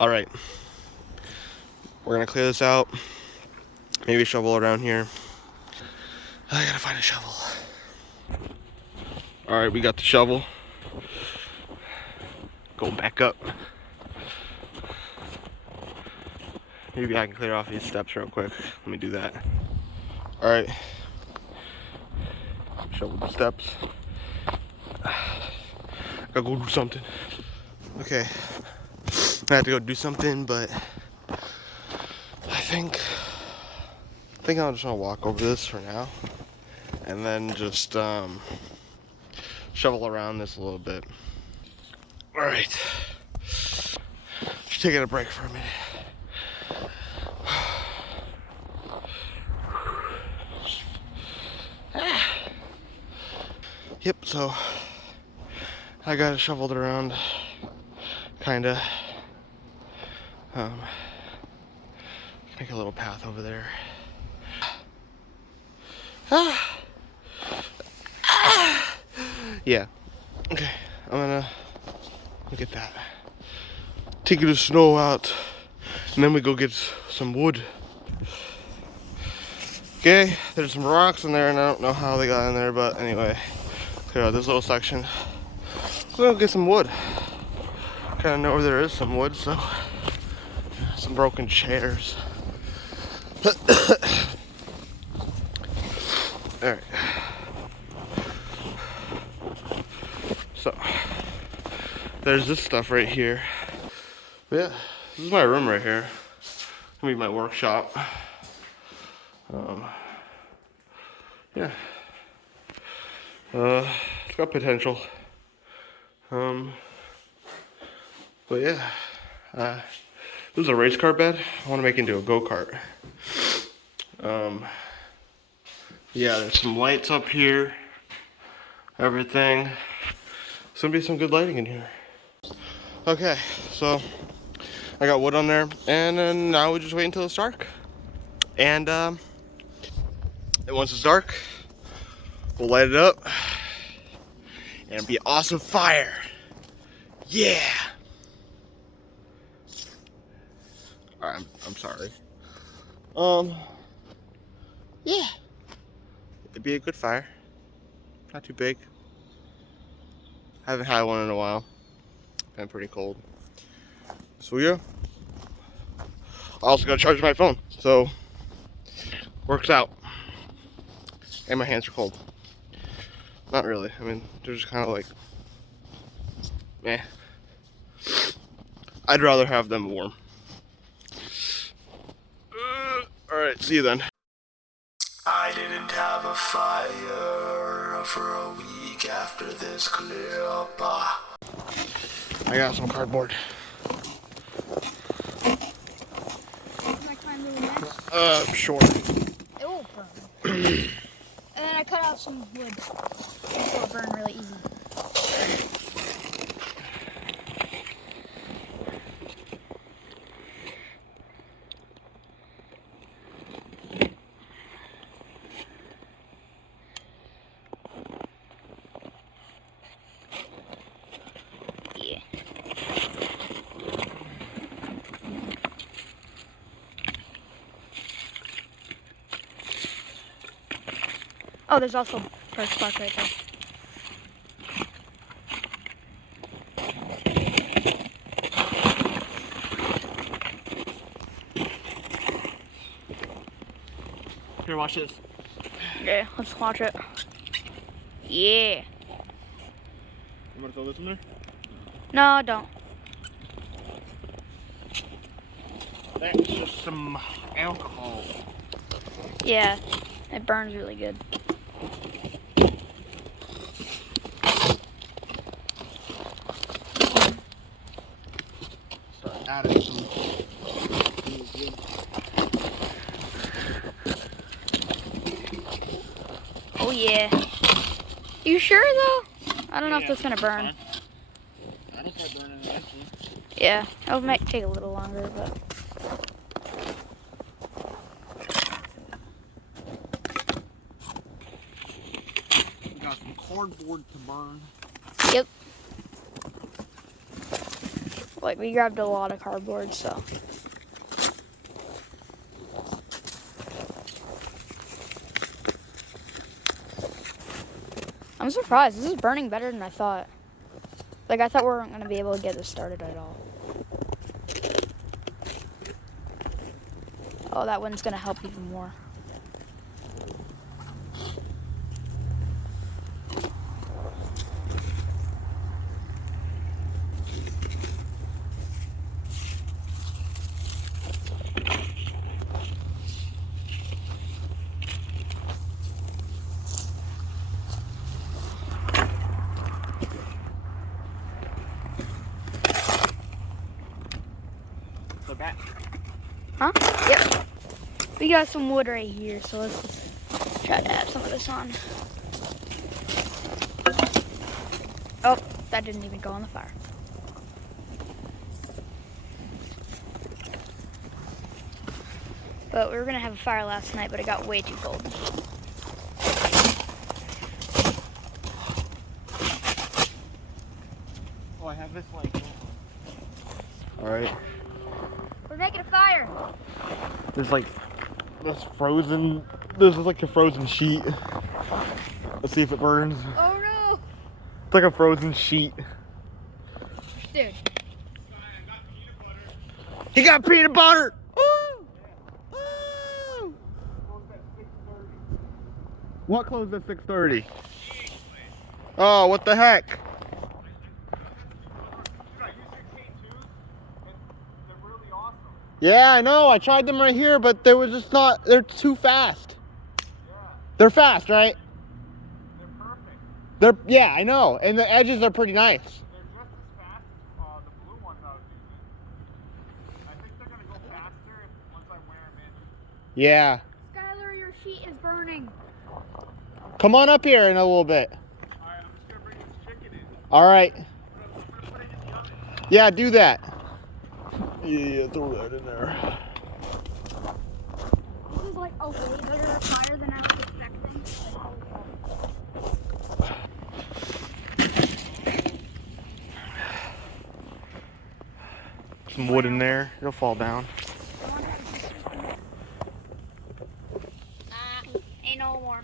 All right, we're gonna clear this out. Maybe shovel around here. I gotta find a shovel. All right, we got the shovel. Go back up. Maybe I can clear off these steps real quick. Let me do that. All right, shovel the steps. Gotta go do something. Okay, I have to go do something, but I think I'll just wanna walk over this for now, and then just shovel around this a little bit. All right, just taking a break for a minute. Yep, so I got it shoveled around, kinda. Make a little path over there. Yeah. Okay, I'm gonna look at that. Take the snow out, and then we go get some wood. Okay, there's some rocks in there, and I don't know how they got in there, but anyway, clear out this little section. We'll go get some wood. Kind of know where there is some wood, so some broken chairs. All right. So there's this stuff right here. But yeah, this is my room right here. It's gonna be my workshop. Yeah. It's got potential. But yeah, this is a race car bed. I want to make it into a go-kart. Yeah, there's some lights up here. Everything. It's gonna be some good lighting in here. Okay, so I got wood on there, and then now we just wait until it's dark. And once it's dark, we'll light it up, and it'll be an awesome fire. Yeah. Alright, I'm sorry. Yeah. It'd be a good fire. Not too big. I haven't had one in a while. Been pretty cold. So yeah. I also gotta charge my phone, so works out. And my hands are cold. Not really. I mean, they're just kind of like, meh. I'd rather have them warm. Alright, see you then. I didn't have a fire for a week after this clip. I got some cardboard. Can I climb the next? Sure. It will burn. And then I cut out some wood. So it'll burn really easy. Yeah. Oh, there's also first spark right there. Here, watch this. Yeah, let's watch it. Yeah. You want to throw this in there? No, don't. That's just some alcohol. Yeah, it burns really good. Start adding some. Oh yeah. You sure though? I don't know if that's gonna burn. I don't start burning eventually. Yeah, it might take a little longer, but. We got some cardboard to burn. Yep. Like, we grabbed a lot of cardboard, so. I'm surprised. This is burning better than I thought. Like, I thought we weren't going to be able to get this started at all. Oh, that one's going to help even more. They're back. Huh? Yep. We got some wood right here, so let's just try to add some of this on. Oh, that didn't even go on the fire. But we were gonna have a fire last night, but it got way too cold. Oh, I have this like. All right. We're making a fire. There's like this frozen. This is like a frozen sheet. Let's see if it burns. Oh no! It's like a frozen sheet. Dude. He got peanut butter. Ooh! Ooh! What closed at 6:30? Oh, what the heck? Yeah, I know. I tried them right here, but they were just not. They're too fast. Yeah, They're fast, right? they're perfect. They're yeah, I know. And the edges are pretty nice. They're just as fast as the blue ones I was using. I think they're gonna go faster once I wear them in. Yeah. Skylar, your sheet is burning. Come on up here in a little bit. All right, I'm just gonna bring this chicken in. All right. I'm gonna put it in the oven. Yeah, do that. Yeah, throw that in there. This is like a way bigger fire than I was expecting. Some wood in there. It'll fall down. Ain't no more.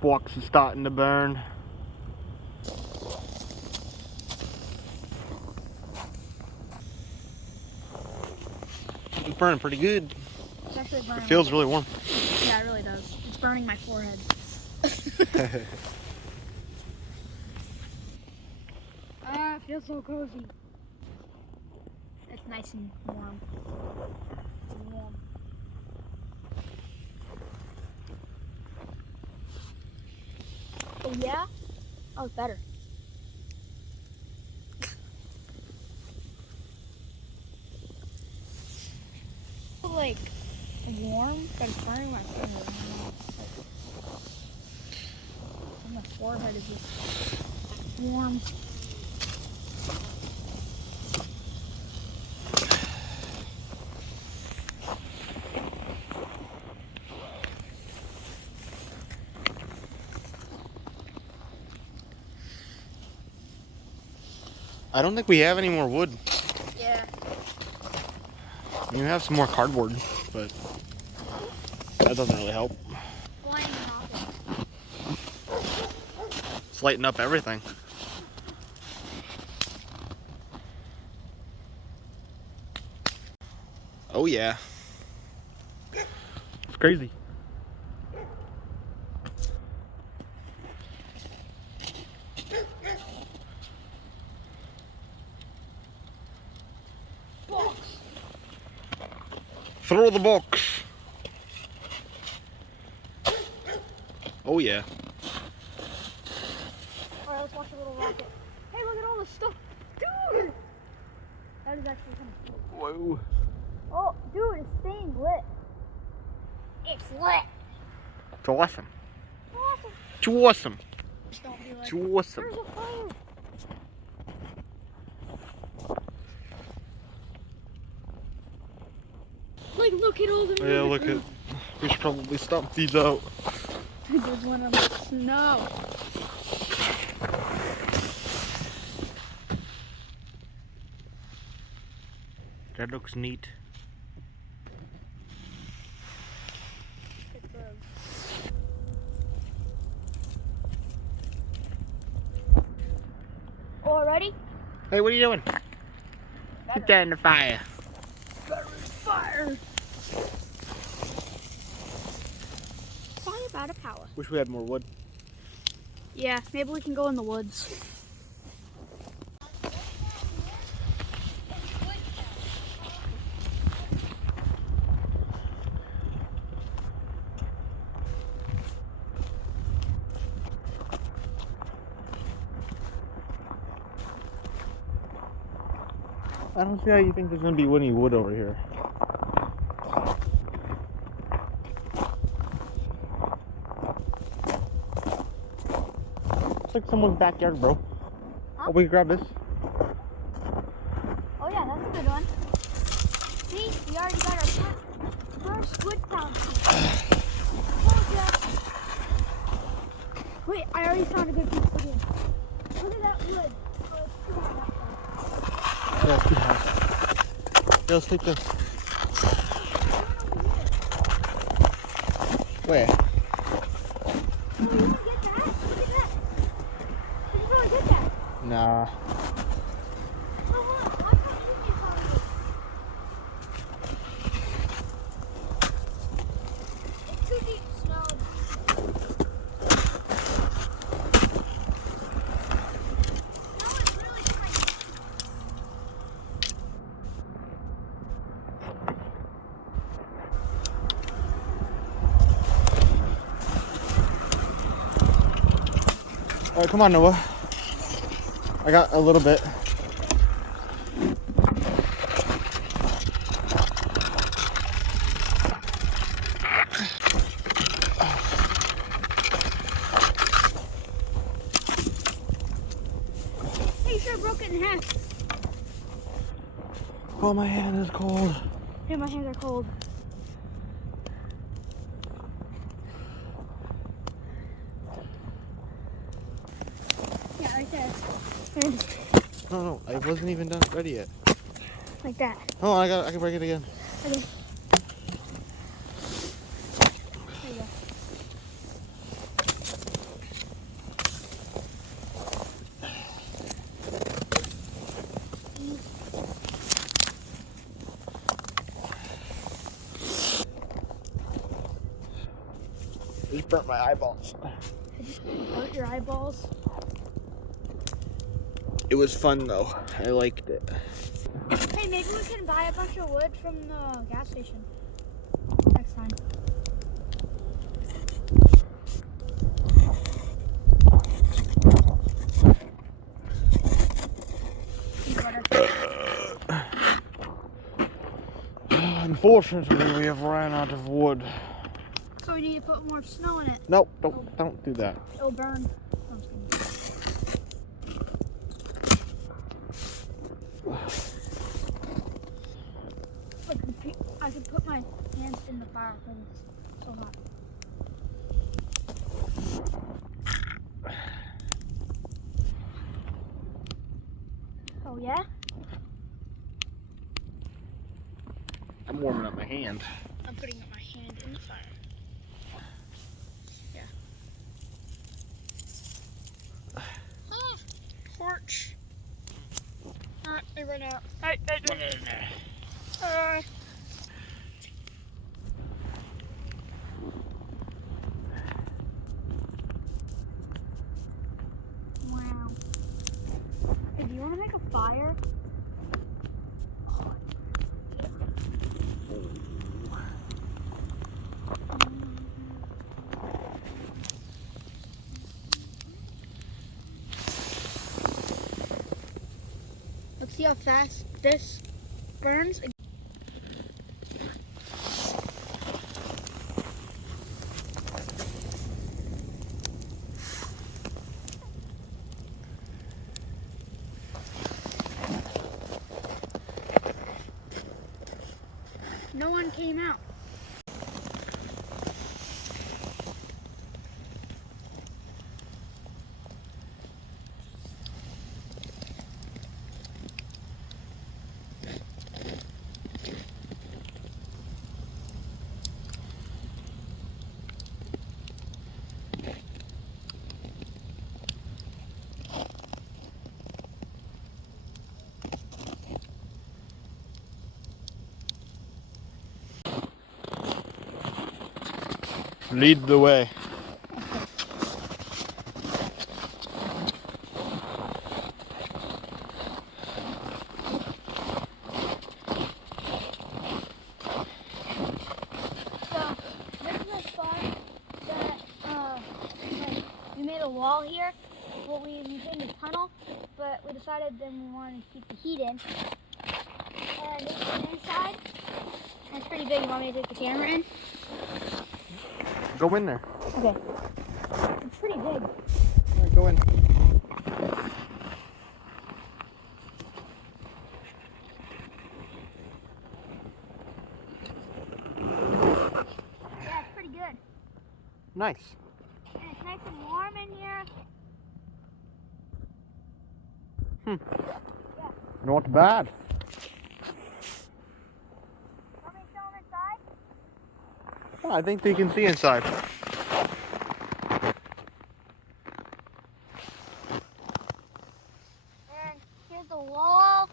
Box is starting to burn. It's burning pretty good. It's actually burning. It feels really warm. Yeah, it really does. It's burning my forehead. Ah, it feels so cozy. It's nice and warm. It's warm. Oh yeah? Oh, it's better. Like warm, but it's burning my finger. And my forehead is just warm. I don't think we have any more wood. Yeah. We have some more cardboard, but that doesn't really help. Lighting it off. It's lighting up everything. Oh yeah. It's crazy. Throw the box. Oh yeah. Alright, let's watch a little rocket. Hey, look at all this stuff. Dude! That is actually kind of cool. Whoa. Oh, dude, it's staying lit. It's lit. It's awesome. Awesome. It's awesome. Just don't be like, It's awesome. there's a fire. Like, look at all the. Oh, yeah, look at. We should probably stomp these out. There's one on the snow. That looks neat. All ready? Hey, what are you doing? Get that in the fire. Fire! Fire out of power. Wish we had more wood. Yeah, maybe we can go in the woods. I don't see how you think there's gonna be any wood over here. It's like someone's backyard, bro. Huh? Oh, we can grab this. Oh yeah, that's a good one. See, we already got our first wood pound. Wait, I already found a good piece of wood. Look at that wood. Oh, it's too high up there. Yeah, it's too high. Yeah, let's take this. Where? Oh, you didn't get that? Look at that. I didn't really get that. Nah. Oh, look, I thought you found it. It's too deep snow. Snow is really tiny. Alright, come on, Noah. I got a little bit. Hey, you sure broke it in half. Oh, my hand is cold. Hey, my hands are cold. Yeah, like that. No, I wasn't even done ready yet. Like that. Oh, I can break it again. Okay. There you go. I just burnt my eyeballs. Hurt your eyeballs. It was fun though. I liked it. Hey, maybe we can buy a bunch of wood from the gas station next time. Unfortunately, we have ran out of wood. So we need to put more snow in it. Nope, don't do that. It'll burn. I'm just kidding. I can put my hands in the fire because it's so hot. Oh yeah? I'm warming up my hand. I'm putting up my hand in the fire. Yeah. Torch. Alright, I run out. Wow. Hey, do you want to make a fire? Let's see how fast this burns. no one came out. Lead the way. So this is a spot that like we made a wall here. Well, we made a tunnel, but we decided then we wanted to keep the heat in. And this is inside. And it's pretty big. You want me to take the camera in? Go in there. Okay. It's pretty big. All right, go in. Yeah, it's pretty good. Nice. And it's nice and warm in here. Not bad. Want me to show them inside? I think they can see inside. And here's the wall.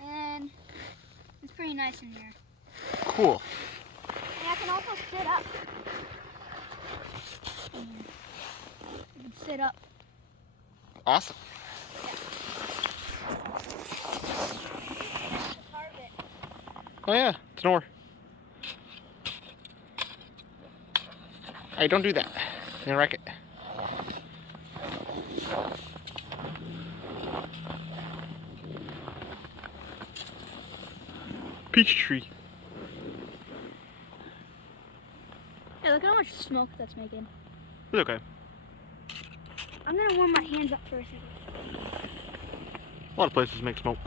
And it's pretty nice in here. Cool. And I can also sit up. You can sit up. Awesome. Oh yeah, it's an oar. Hey, don't do that. You're gonna wreck it. Peach tree. Hey, look at how much smoke that's making. It's okay. I'm gonna warm my hands up for a second. A lot of places make smoke.